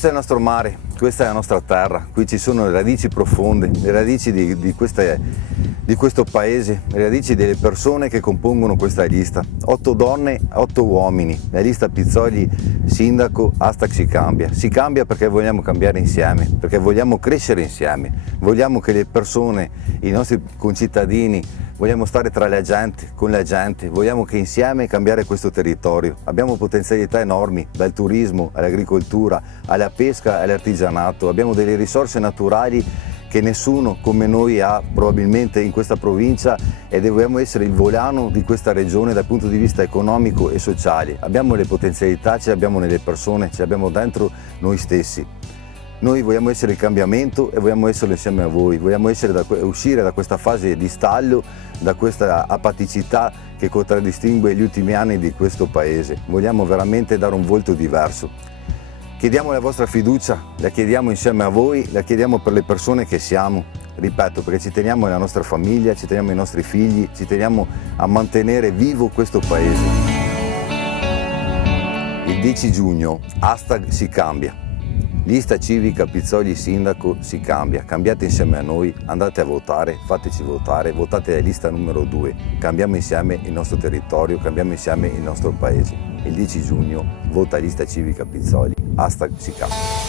Questo è il nostro mare, questa è la nostra terra, qui ci sono le radici profonde, le radici di questo paese, le radici delle persone che compongono questa lista. 8 donne, 8 uomini, la lista Pizzoli sindaco, hashtag si cambia perché vogliamo cambiare insieme, perché vogliamo crescere insieme, vogliamo che le persone, i nostri concittadini, vogliamo stare tra la gente, con la gente, vogliamo che insieme cambiare questo territorio. Abbiamo potenzialità enormi, dal turismo all'agricoltura, alla pesca, all'artigianato, abbiamo delle risorse naturali che nessuno come noi ha probabilmente in questa provincia e dobbiamo essere il volano di questa regione dal punto di vista economico e sociale. Abbiamo le potenzialità, ce le abbiamo nelle persone, ce le abbiamo dentro noi stessi. Noi vogliamo essere il cambiamento e vogliamo esserlo insieme a voi, vogliamo uscire da questa fase di stallo, da questa apaticità che contraddistingue gli ultimi anni di questo paese. Vogliamo veramente dare un volto diverso. Chiediamo la vostra fiducia, la chiediamo insieme a voi, la chiediamo per le persone che siamo, ripeto, perché ci teniamo alla nostra famiglia, ci teniamo ai nostri figli, ci teniamo a mantenere vivo questo paese. Il 10 giugno, hashtag si cambia. Lista civica Pizzoli sindaco si cambia, cambiate insieme a noi, andate a votare, fateci votare, votate la lista numero 2, cambiamo insieme il nostro territorio, cambiamo insieme il nostro paese. Il 10 giugno vota lista civica Pizzoli, hashtag si cambia.